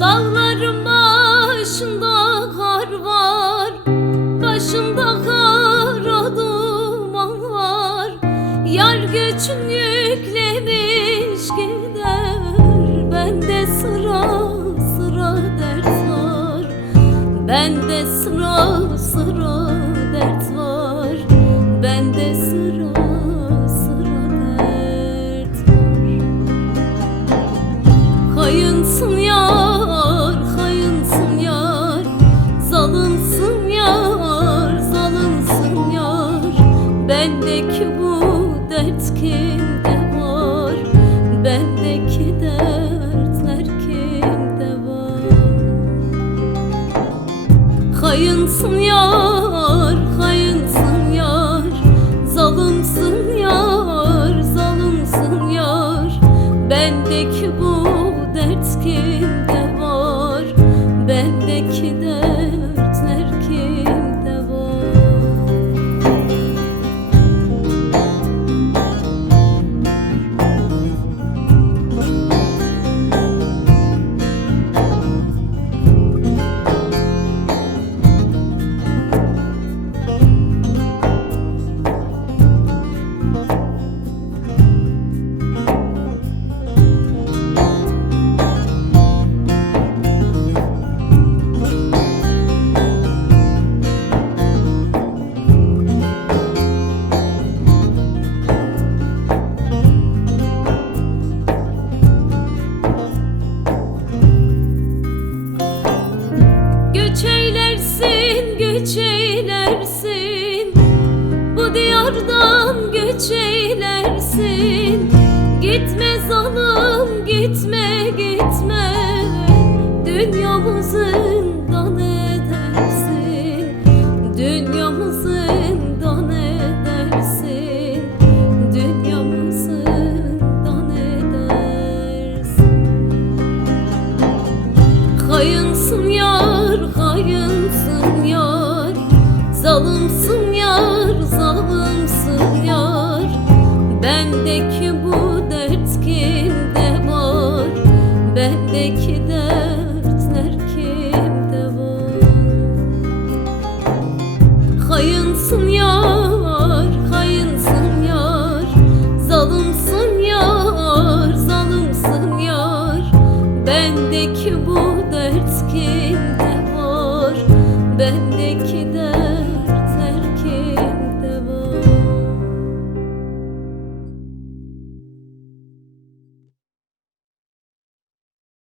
Dağların başında kar var, başında kara duman var. Yar göçün yüklemiş gider, bende sıra sıra dert var. Bende sıra sıra dert var. Bende sıra sıra dert var. Hayınsın yar, hayınsın yar, zalimsin yar, zalimsin yar. Bendeki bu dert kimde var? Bendeki dertler kimde var? Hayınsın yar, hayınsın yar, zalimsin yar, zalimsin yar. Bendeki bu dert kimde var? Bendeki dertler kimde var? Göç eylersin, göç eylersin, bu diyardan göç eylersin. Gitme zalim, gitme, gitme, dünyamı zindan edersin. Dünyamı zindan edersin. Dünyamı zindan edersin. Hayınsın yar, hayınsın yar, zalimsin yar, zalimsin yar. Bendeki bu dert kimde var? Bendeki